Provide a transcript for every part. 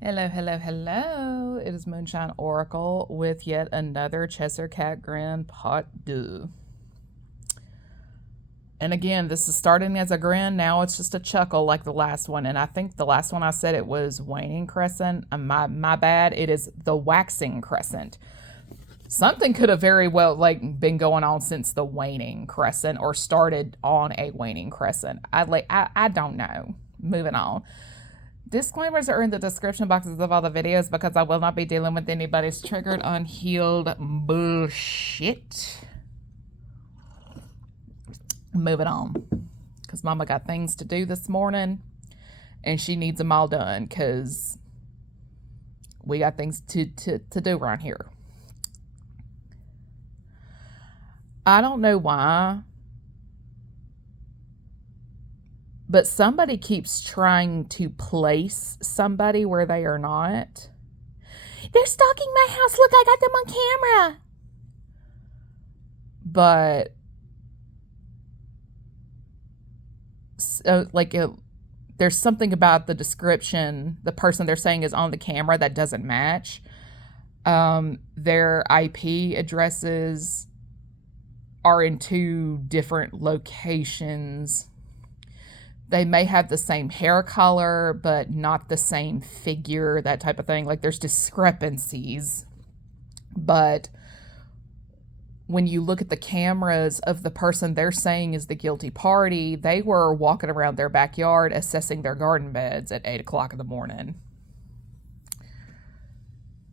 Hello, hello, hello. It is Moonshine Oracle with yet another Cheshire Cat Grin Part 2. And again, this is starting as a grin. Now it's just a chuckle like the last one. And I think the last one I said it was waning crescent. My bad. It is the waxing crescent. Something could have very well been going on since the waning crescent or started on a waning crescent. I don't know. Moving on. Disclaimers are in the description boxes of all the videos because I will not be dealing with anybody's triggered, unhealed bullshit. Moving on. Because Mama got things to do this morning and she needs them all done because we got things to do around here. I don't know why, but somebody keeps trying to place somebody where they are not. They're stalking my house. Look, I got them on camera. But there's something about the description, the person they're saying is on the camera, that doesn't match. Their IP addresses are in two different locations. They may have the same hair color, but not the same figure, that type of thing. Like, there's discrepancies. But when you look at the cameras of the person they're saying is the guilty party, they were walking around their backyard assessing their garden beds at 8 o'clock in the morning.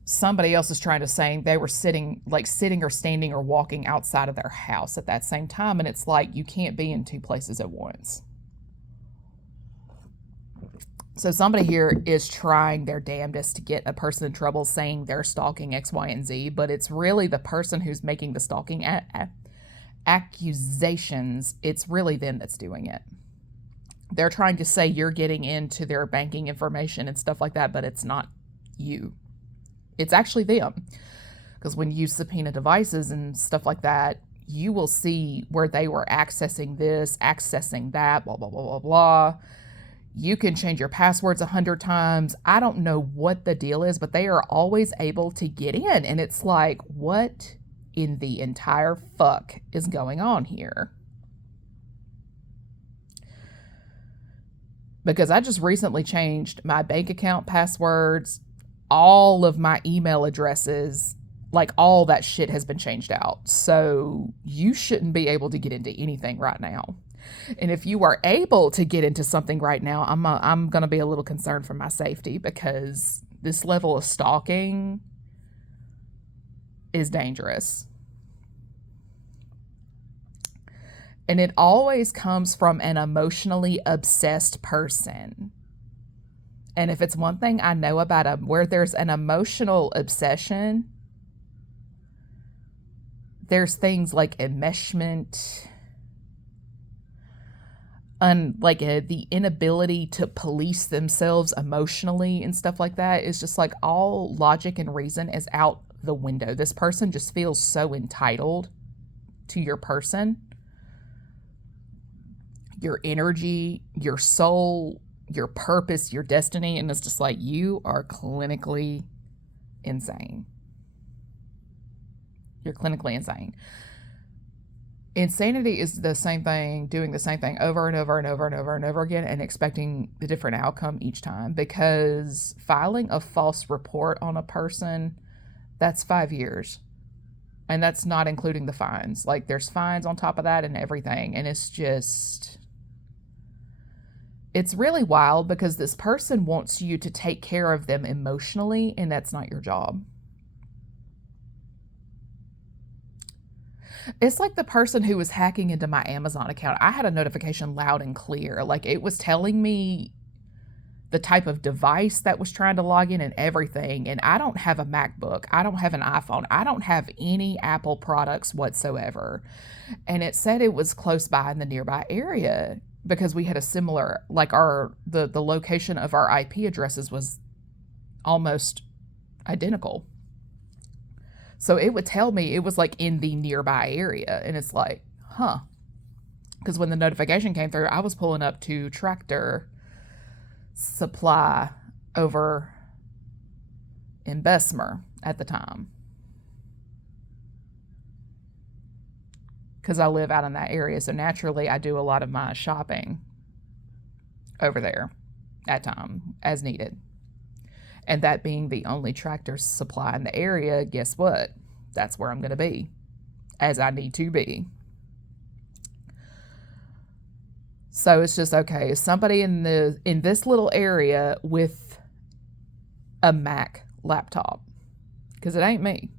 Somebody else is trying to say they were sitting or standing or walking outside of their house at that same time. And it's like, you can't be in two places at once. So somebody here is trying their damnedest to get a person in trouble saying they're stalking X, Y, and Z, but it's really the person who's making the stalking accusations. It's really them that's doing it. They're trying to say you're getting into their banking information and stuff like that, but it's not you. It's actually them. Because when you subpoena devices and stuff like that, you will see where they were accessing this, accessing that, blah, blah, blah, blah, blah. You can change your passwords 100 times. I don't know what the deal is, but they are always able to get in. And it's like, what in the entire fuck is going on here? Because I just recently changed my bank account passwords, all of my email addresses, like all that shit has been changed out. So you shouldn't be able to get into anything right now. And if you are able to get into something right now, I'm going to be a little concerned for my safety because this level of stalking is dangerous. And it always comes from an emotionally obsessed person. And if it's one thing I know about where there's an emotional obsession, there's things like enmeshment, the inability to police themselves emotionally and stuff like that is just like all logic and reason is out the window. This person just feels so entitled to your person, your energy, your soul, your purpose, your destiny, and it's just like, you are clinically insane. You're clinically insane. Insanity is the same thing, doing the same thing over and over and over and over and over again and expecting a different outcome each time, because filing a false report on a person, that's 5 years. And that's not including the fines. Like, there's fines on top of that and everything. And it's really wild because this person wants you to take care of them emotionally, and that's not your job. It's like the person who was hacking into my Amazon account. I had a notification loud and clear. Like, it was telling me the type of device that was trying to log in and everything. And I don't have a MacBook. I don't have an iPhone. I don't have any Apple products whatsoever. And it said it was close by in the nearby area because we had a similar, like the location of our IP addresses was almost identical. So it would tell me it was like in the nearby area. And it's like, huh. Because when the notification came through, I was pulling up to Tractor Supply over in Bessemer at the time, because I live out in that area. So naturally, I do a lot of my shopping over there at time as needed. And that being the only Tractor Supply in the area, guess what? That's where I'm going to be, as I need to be. So it's just, okay, somebody in this little area with a Mac laptop, because it ain't me.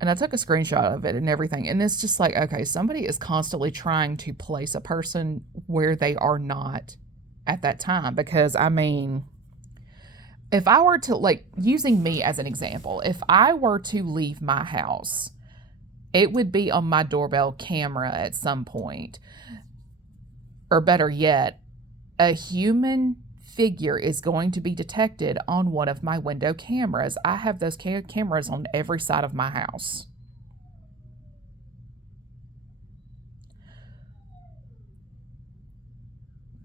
And I took a screenshot of it and everything. And it's just like, okay, somebody is constantly trying to place a person where they are not at that time. Because, I mean, if I were to, like, using me as an example, if I were to leave my house, it would be on my doorbell camera at some point. Or better yet, a human figure is going to be detected on one of my window cameras. I have those cameras on every side of my house.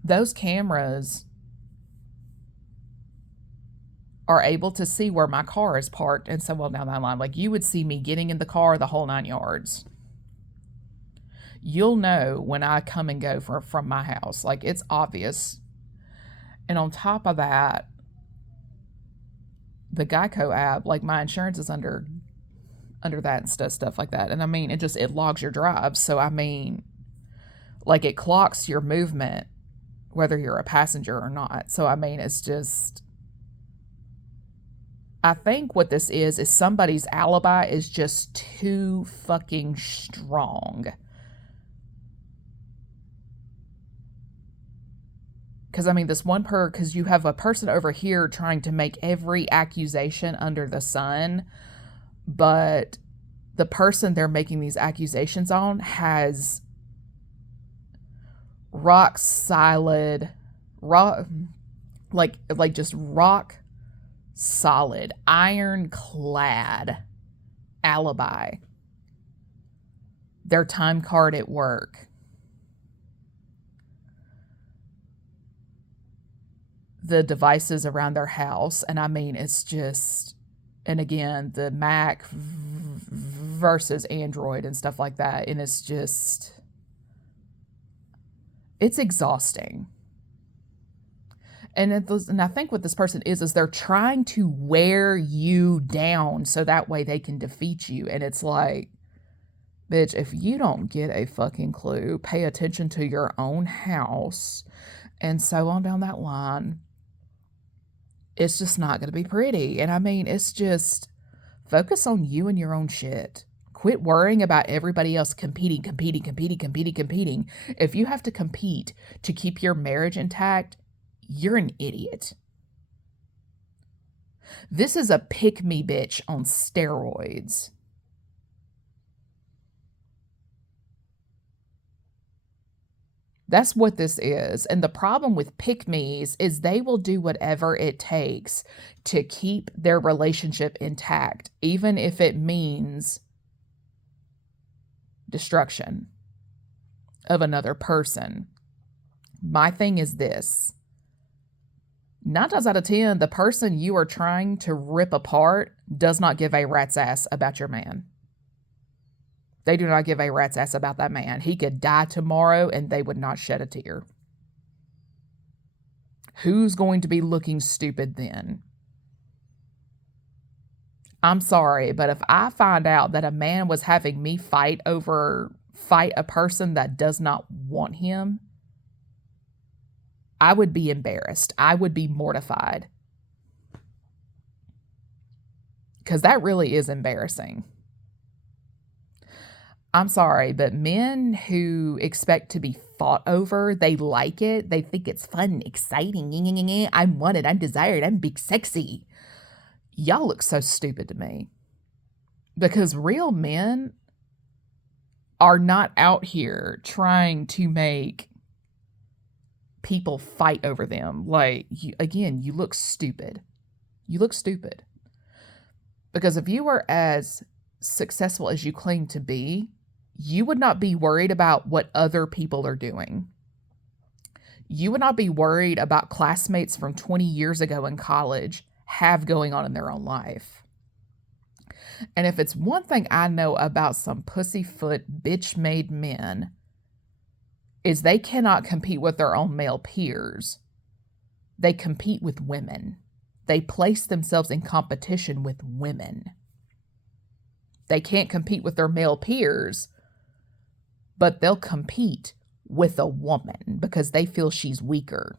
Those cameras are able to see where my car is parked and so well down that line. Like, you would see me getting in the car the whole 9 yards. You'll know when I come and go from my house. Like, it's obvious. And on top of that, the Geico app, like, my insurance is under that and stuff like that. And I mean, it logs your drives. So I mean, like, it clocks your movement, whether you're a passenger or not. So I mean, it's just, I think what this is somebody's alibi is just too fucking strong. Because, I mean, because you have a person over here trying to make every accusation under the sun, but the person they're making these accusations on has rock solid, just rock solid, ironclad alibi. Their time card at work. The devices around their house. And I mean, it's just, and again, the Mac versus Android and stuff like that. And it's just, it's exhausting. And I think what this person is they're trying to wear you down so that way they can defeat you. And it's like, bitch, if you don't get a fucking clue, pay attention to your own house, and so on down that line, it's just not going to be pretty. And I mean, it's just, focus on you and your own shit. Quit worrying about everybody else competing. If you have to compete to keep your marriage intact, you're an idiot. This is a pick-me bitch on steroids. That's what this is. And the problem with pick-me's is they will do whatever it takes to keep their relationship intact, even if it means destruction of another person. My thing is this. 9 times out of 10, the person you are trying to rip apart does not give a rat's ass about your man. They do not give a rat's ass about that man. He could die tomorrow and they would not shed a tear. Who's going to be looking stupid then? I'm sorry, but if I find out that a man was having me fight a person that does not want him, I would be embarrassed. I would be mortified. Because that really is embarrassing. I'm sorry, but men who expect to be fought over, they like it. They think it's fun, exciting. I'm wanted, I'm desired, I'm big sexy. Y'all look so stupid to me. Because real men are not out here trying to make people fight over them. Like, you look stupid. You look stupid. Because if you were as successful as you claim to be, you would not be worried about what other people are doing. You would not be worried about classmates from 20 years ago in college have going on in their own life. And if it's one thing I know about some pussyfoot, bitch-made men, is they cannot compete with their own male peers. They compete with women. They place themselves in competition with women. They can't compete with their male peers, but they'll compete with a woman because they feel she's weaker.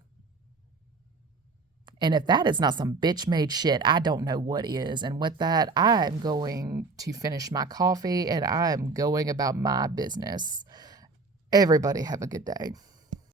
And if that is not some bitch-made shit, I don't know what is. And with that, I am going to finish my coffee and I am going about my business. Everybody have a good day.